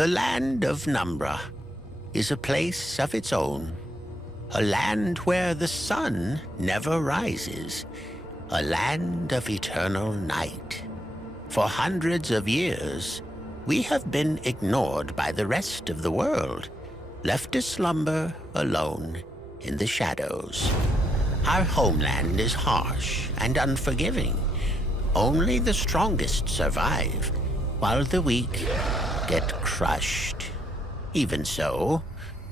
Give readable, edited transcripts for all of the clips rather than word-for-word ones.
The land of Numbra is a place of its own, a land where the sun never rises, a land of eternal night. For hundreds of years, we have been ignored by the rest of the world, left to slumber alone in the shadows. Our homeland is harsh and unforgiving. Only the strongest survive, while the weak get crushed. Even so,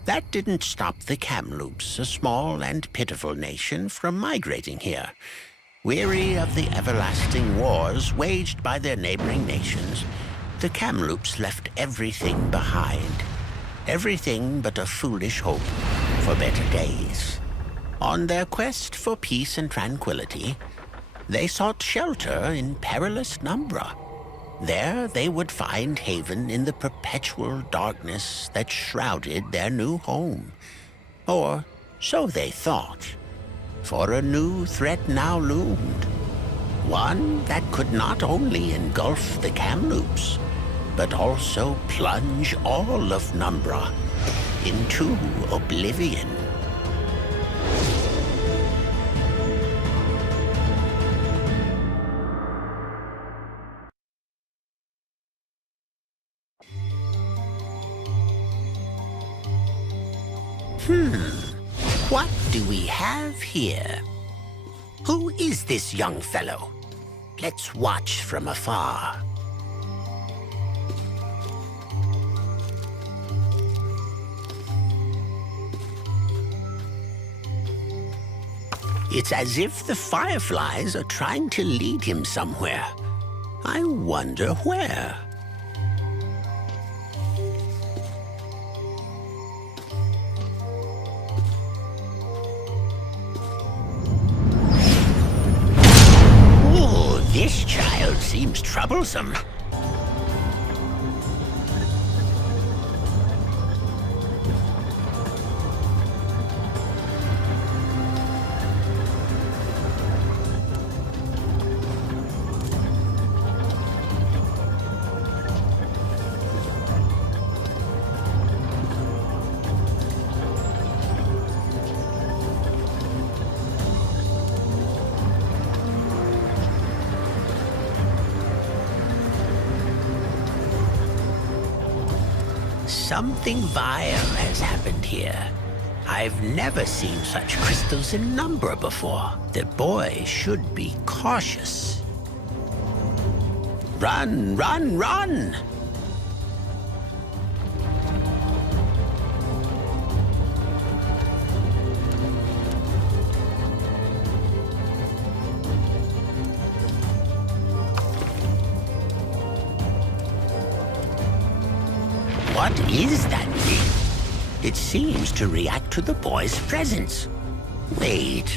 that didn't stop the Kamloops, a small and pitiful nation, from migrating here. Weary of the everlasting wars waged by their neighboring nations, the Kamloops left everything behind. Everything but a foolish hope for better days. On their quest for peace and tranquility, they sought shelter in perilous Numbra. There they would find haven in the perpetual darkness that shrouded their new home. Or so they thought. For a new threat now loomed. One that could not only engulf the Kamloops, but also plunge all of Numbra into oblivion. What do we have here? Who is this young fellow? Let's watch from afar. It's as if the fireflies are trying to lead him somewhere. I wonder where. This child seems troublesome. Something vile has happened here. I've never seen such crystals in Numbra before. The boy should be cautious. Run, run, run! What is that thing? It seems to react to the boy's presence. Wait,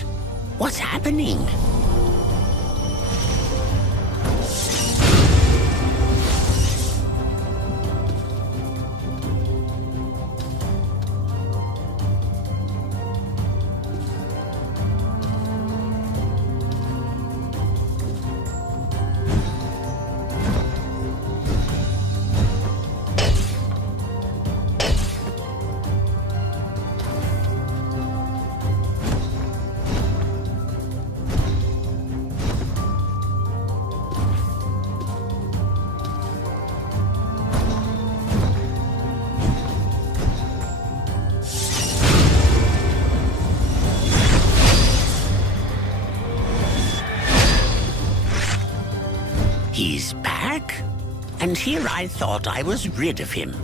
what's happening? He's back? And here I thought I was rid of him.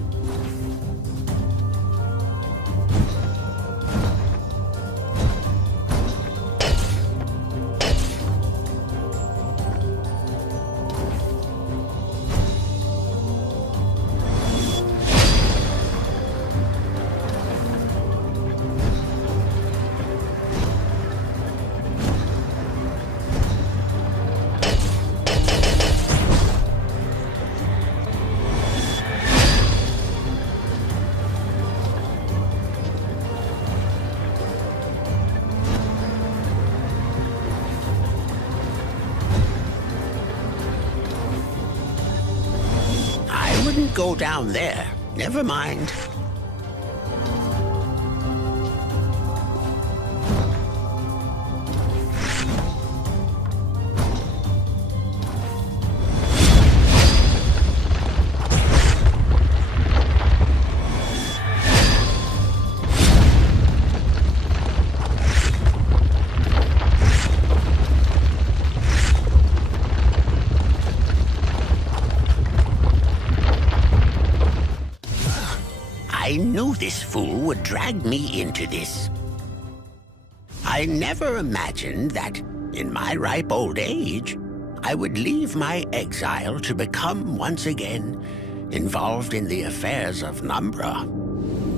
Go down there. Never mind. I knew this fool would drag me into this. I never imagined that, in my ripe old age, I would leave my exile to become once again involved in the affairs of Numbra.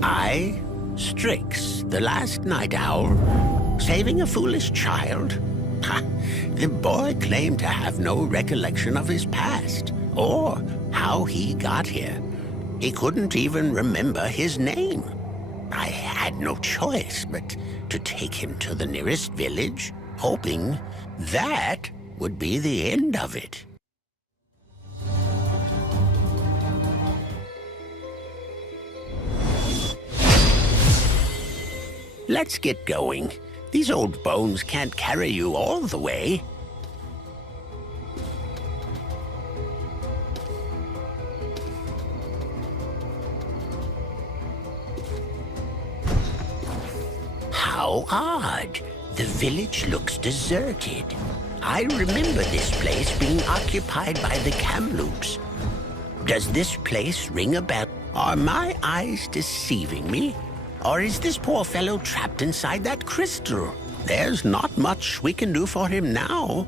I, Strix, the last night owl, saving a foolish child? Ha! The boy claimed to have no recollection of his past, or how he got here. He couldn't even remember his name. I had no choice but to take him to the nearest village, hoping that would be the end of it. Let's get going. These old bones can't carry you all the way. How odd. The village looks deserted. I remember this place being occupied by the Kamloops. Does this place ring a bell? Are my eyes deceiving me? Or is this poor fellow trapped inside that crystal? There's not much we can do for him now.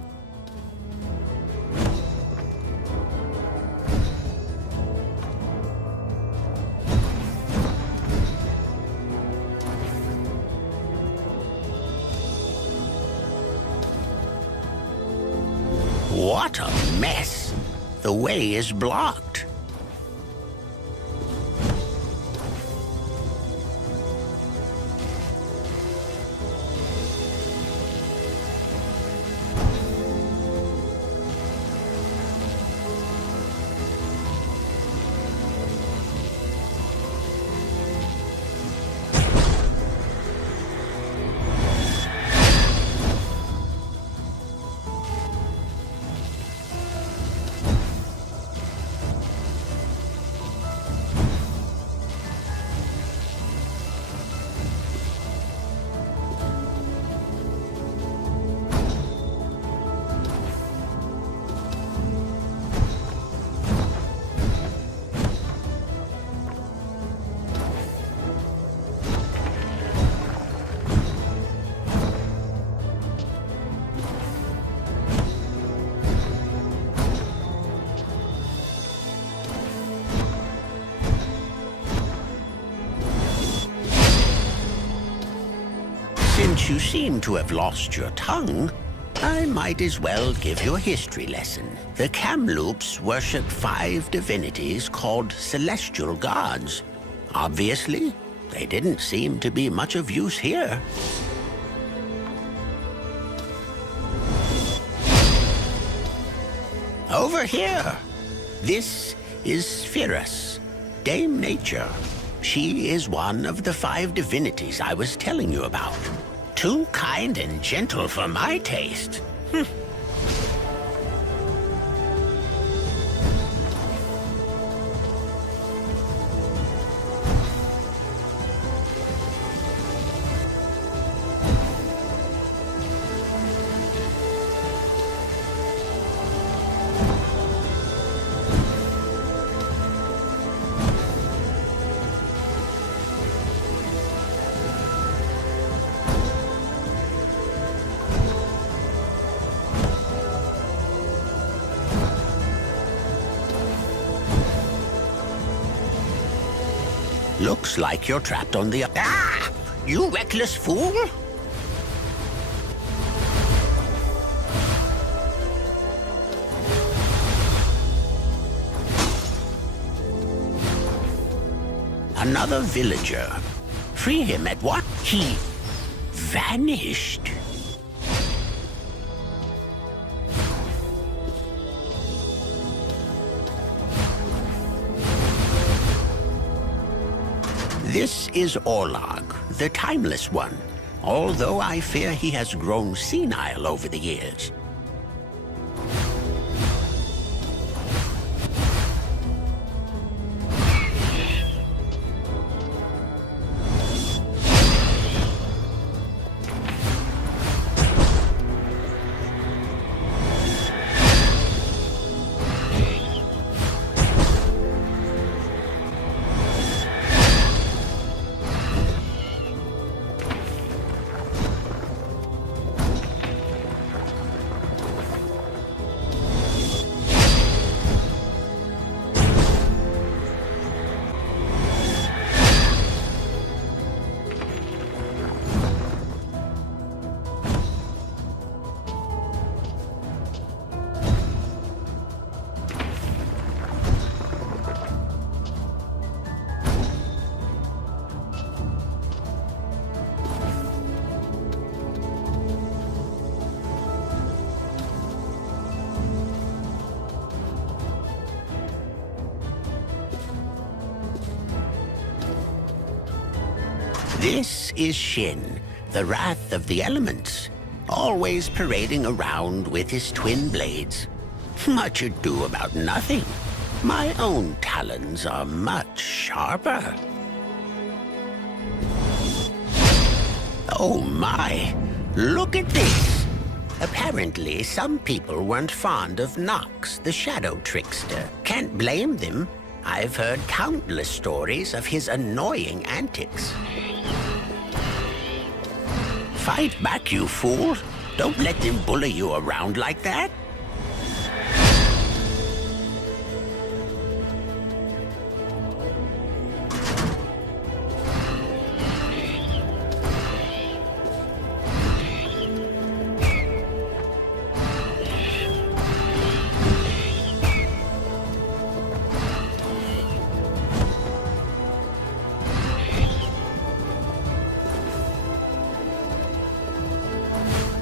What a mess! The way is blocked. Since you seem to have lost your tongue, I might as well give you a history lesson. The Kamloops worship 5 divinities called celestial gods. Obviously, they didn't seem to be much of use here. Over here. This is Spherus, Dame Nature. She is one of the 5 divinities I was telling you about. Too kind and gentle for my taste. Looks like you're trapped on the... Ah! You reckless fool! Another villager. Free him at what? He vanished. This is Orlog, the Timeless One, although I fear he has grown senile over the years. This is Shin, the wrath of the elements, always parading around with his twin blades. Much ado about nothing. My own talons are much sharper. Oh my, look at this. Apparently, some people weren't fond of Nox, the shadow trickster. Can't blame them. I've heard countless stories of his annoying antics. Fight back, you fool. Don't let them bully you around like that.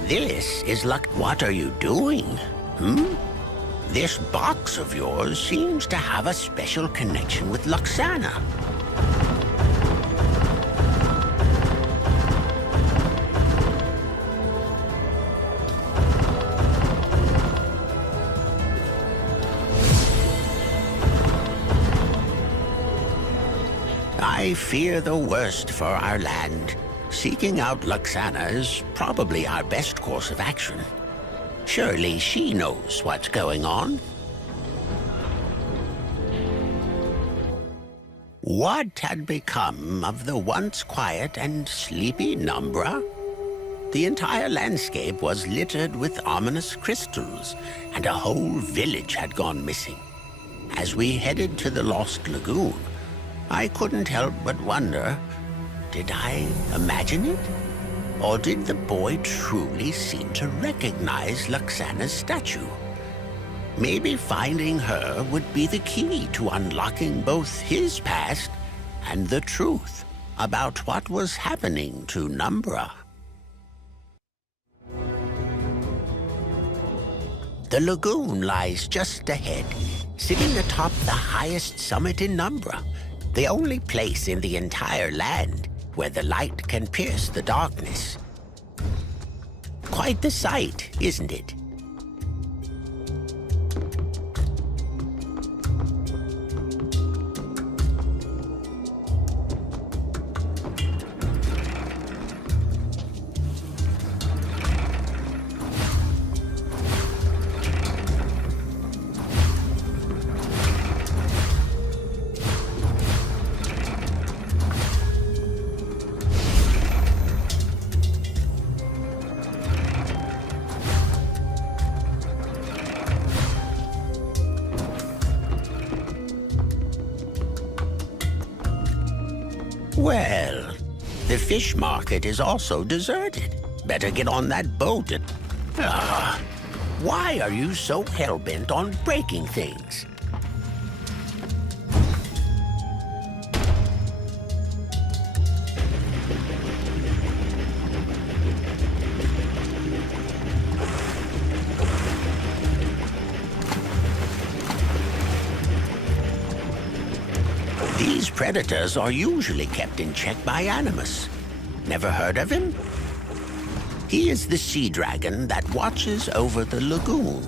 This is like... What are you doing? This box of yours seems to have a special connection with Luxana. I fear the worst for our land. Seeking out Luxana is probably our best course of action. Surely she knows what's going on. What had become of the once quiet and sleepy Numbra? The entire landscape was littered with ominous crystals, and a whole village had gone missing. As we headed to the Lost Lagoon, I couldn't help but wonder, did I imagine it? Or did the boy truly seem to recognize Luxana's statue? Maybe finding her would be the key to unlocking both his past and the truth about what was happening to Numbra. The lagoon lies just ahead, sitting atop the highest summit in Numbra, the only place in the entire land where the light can pierce the darkness. Quite the sight, isn't it? Well, the fish market is also deserted. Better get on that boat and... why are you so hell-bent on breaking things? These predators are usually kept in check by Animus. Never heard of him? He is the sea dragon that watches over the lagoon.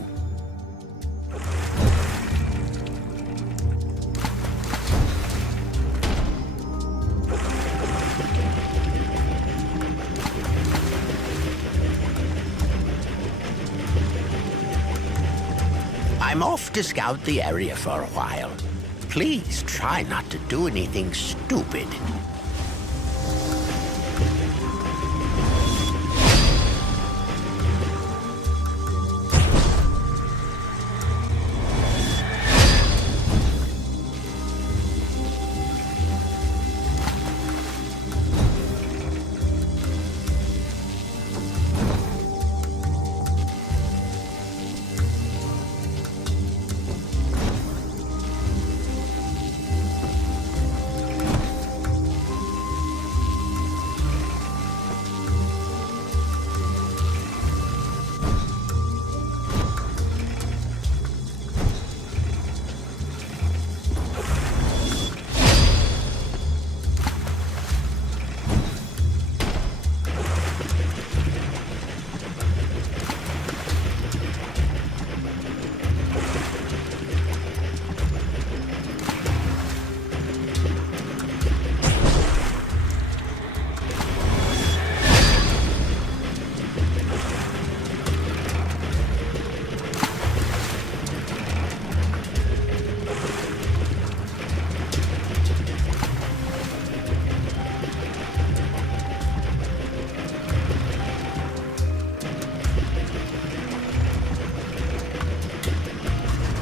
I'm off to scout the area for a while. Please try not to do anything stupid.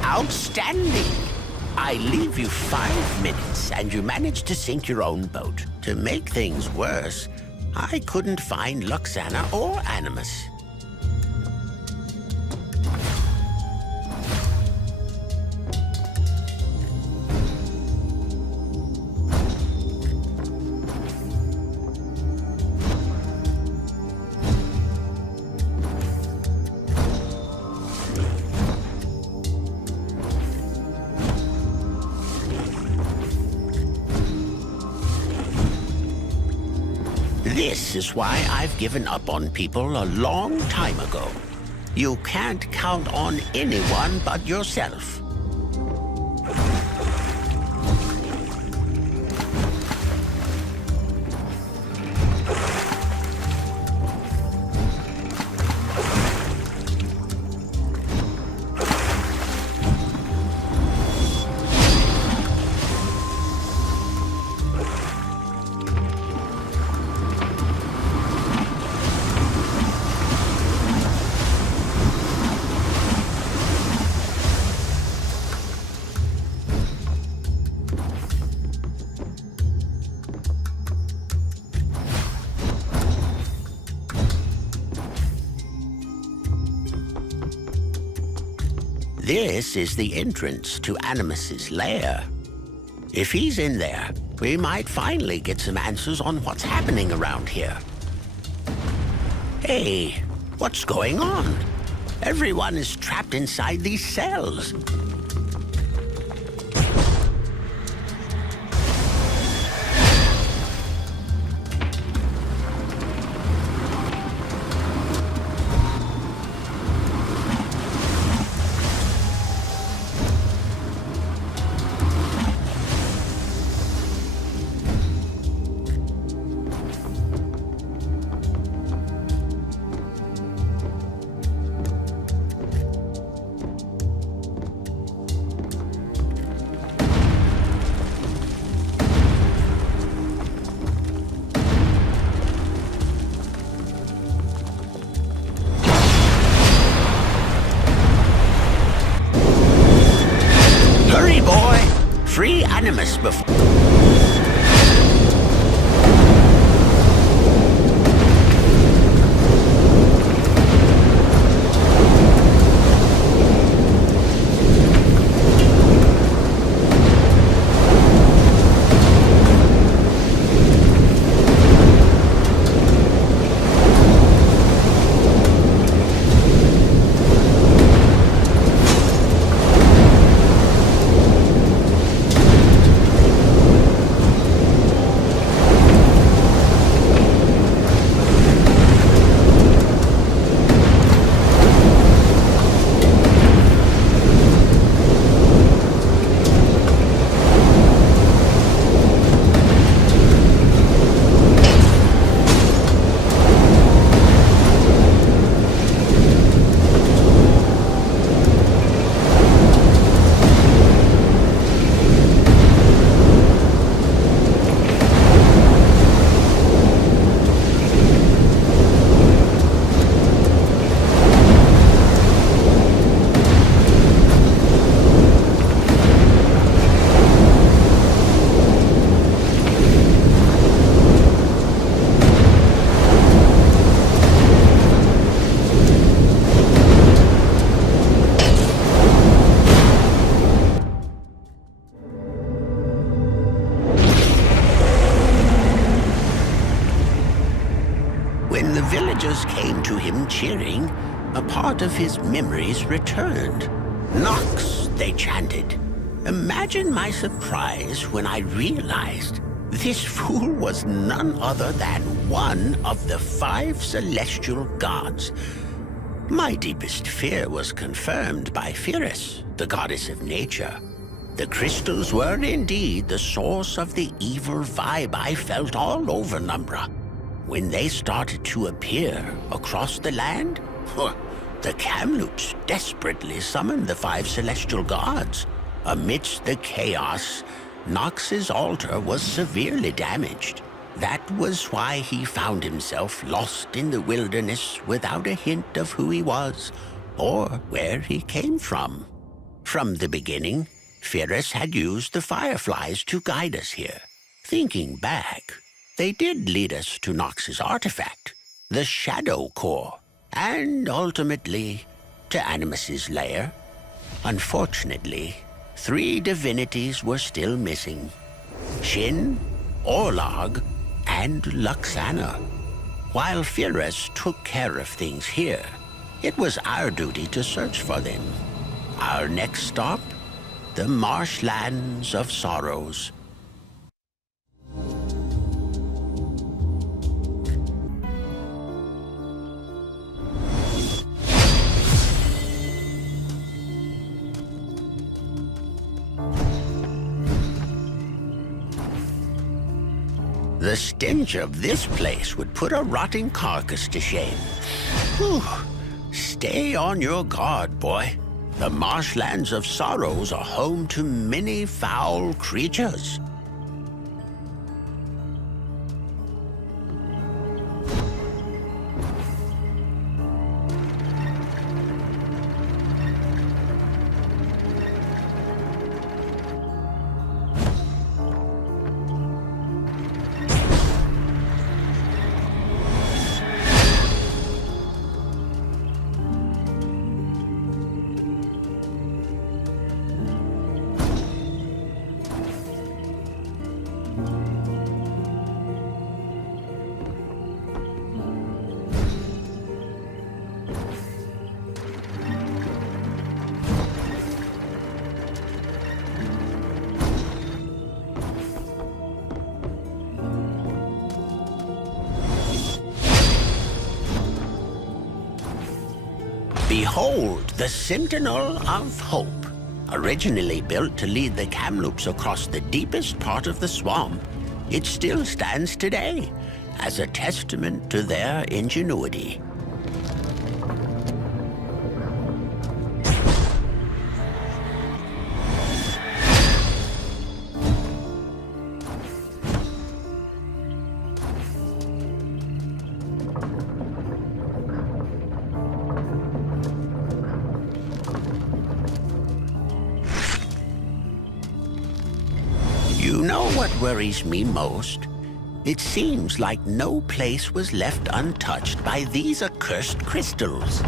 Outstanding! I leave you 5 minutes and you managed to sink your own boat. To make things worse, I couldn't find Luxana or Animus. This is why I've given up on people a long time ago. You can't count on anyone but yourself. This is the entrance to Animus's lair. If he's in there, we might finally get some answers on what's happening around here. Hey, what's going on? Everyone is trapped inside these cells. Free Animus before... cheering, a part of his memories returned. "Knox," they chanted. Imagine my surprise when I realized this fool was none other than one of the 5 celestial gods. My deepest fear was confirmed by Pyrrhus, the goddess of nature. The crystals were indeed the source of the evil vibe I felt all over Numbra. When they started to appear across the land, the Kamloops desperately summoned the 5 celestial gods. Amidst the chaos, Nox's altar was severely damaged. That was why he found himself lost in the wilderness without a hint of who he was or where he came from. From the beginning, Pyrrhus had used the fireflies to guide us here. Thinking back, they did lead us to Nox's artifact, the Shadow Core, and ultimately to Animus's lair. Unfortunately, 3 divinities were still missing: Shin, Orlog, and Luxana. While Pyrrhus took care of things here, it was our duty to search for them. Our next stop, the Marshlands of Sorrows. The stench of this place would put a rotting carcass to shame. Whew. Stay on your guard, boy. The Marshlands of Sorrows are home to many foul creatures. Behold, the Sentinel of Hope. Originally built to lead the Kamloops across the deepest part of the swamp, it still stands today as a testament to their ingenuity. You know what worries me most? It seems like no place was left untouched by these accursed crystals.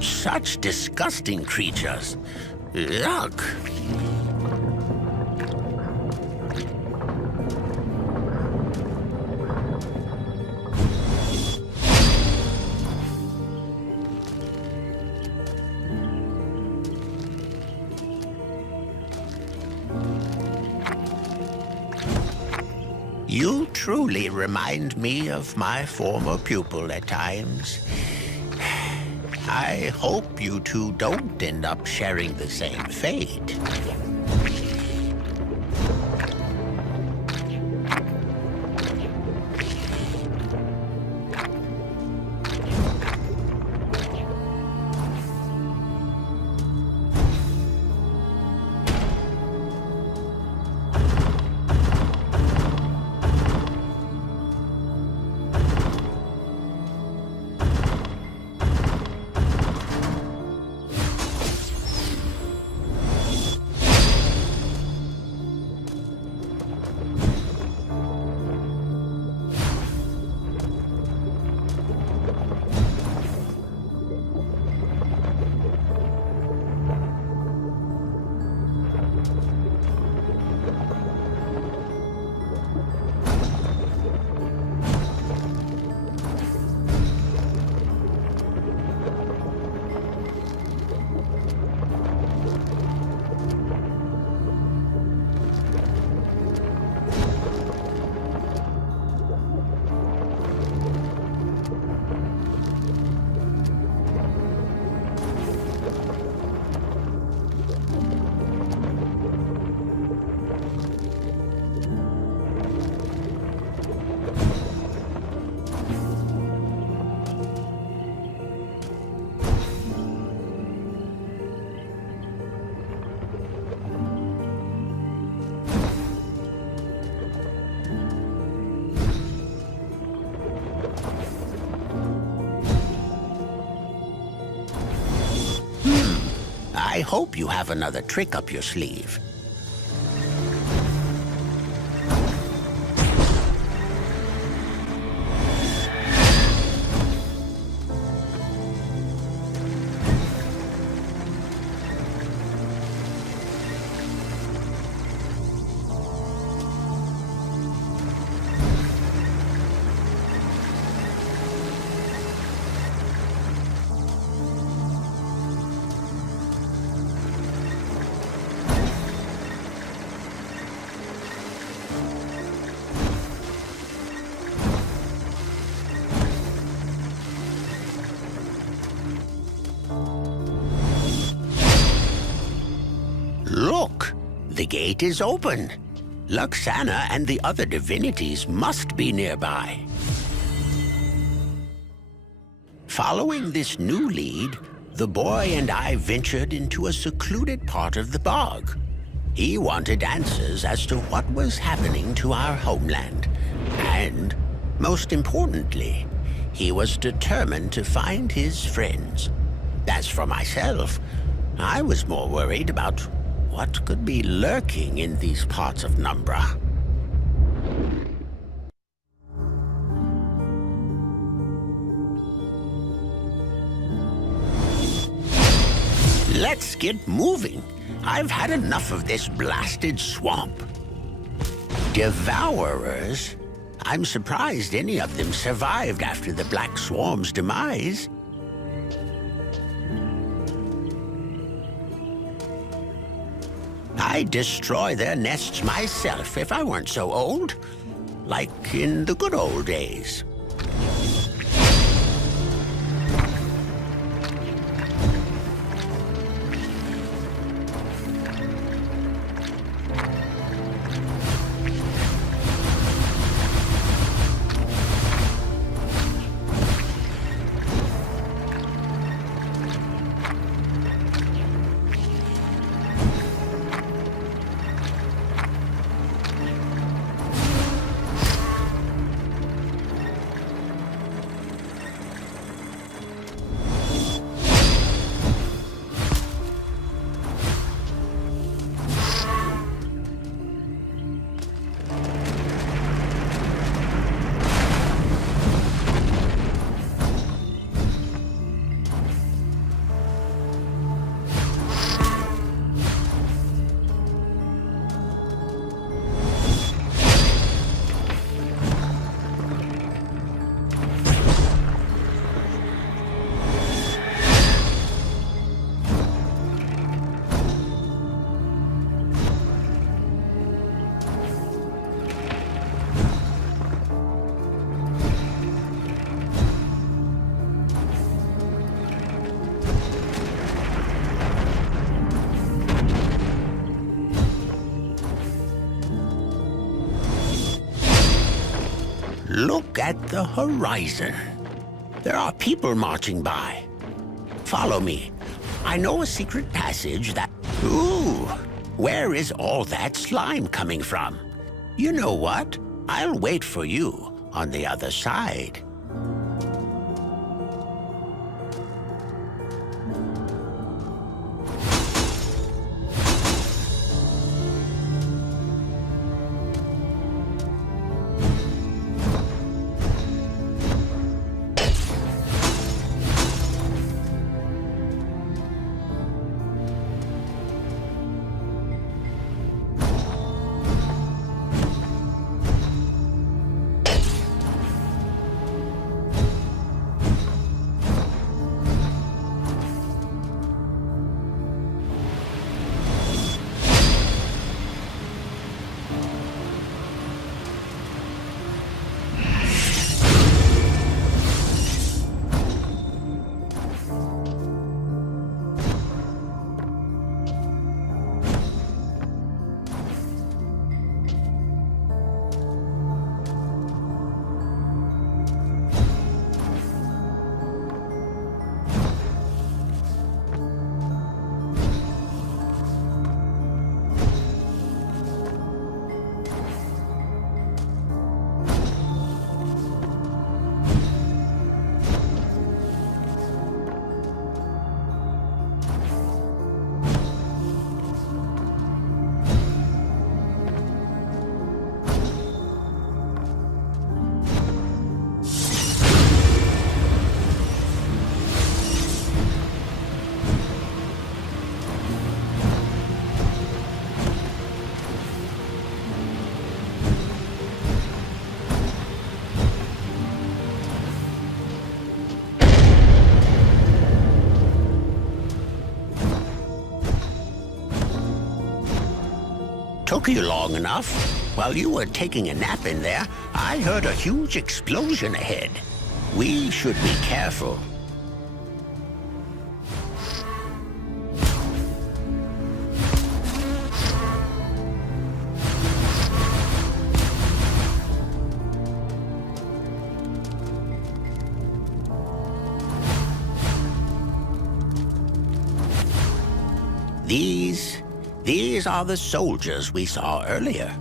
Such disgusting creatures. Yuck. You truly remind me of my former pupil at times. I hope you two don't end up sharing the same fate. hope you have another trick up your sleeve. Look, the gate is open. Luxana and the other divinities must be nearby. Following this new lead, the boy and I ventured into a secluded part of the bog. He wanted answers as to what was happening to our homeland. And, most importantly, he was determined to find his friends. As for myself, I was more worried about what could be lurking in these parts of Numbra. Let's get moving. I've had enough of this blasted swamp. Devourers? I'm surprised any of them survived after the Black Swarm's demise. I'd destroy their nests myself if I weren't so old. Like in the good old days. Look at the horizon. There are people marching by. Follow me. I know a secret passage that... Ooh! Where is all that slime coming from? You know what? I'll wait for you on the other side. Took you long enough. While you were taking a nap in there, I heard a huge explosion ahead. We should be careful. These are the soldiers we saw earlier.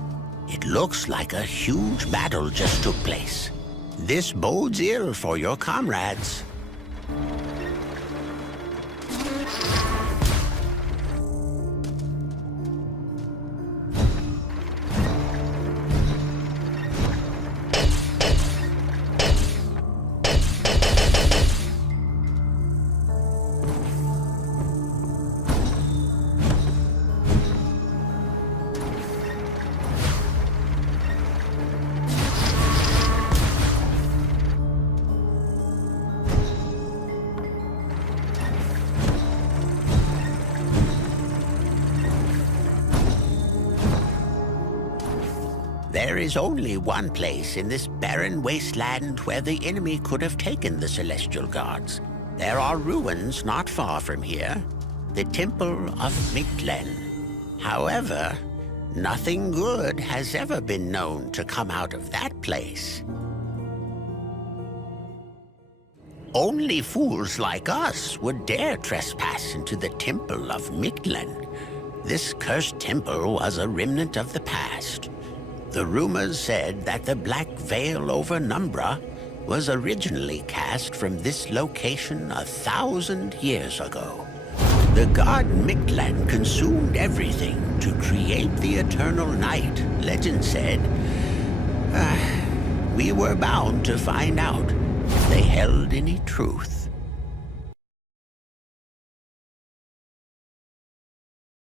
It looks like a huge battle just took place. This bodes ill for your comrades. There is only one place in this barren wasteland where the enemy could have taken the celestial gods. There are ruins not far from here, the Temple of Mictlan. However, nothing good has ever been known to come out of that place. Only fools like us would dare trespass into the Temple of Mictlan. This cursed temple was a remnant of the past. The rumors said that the black veil over Numbra was originally cast from this location 1,000 years ago. The god Mictlan consumed everything to create the eternal night, legend said. We were bound to find out if they held any truth.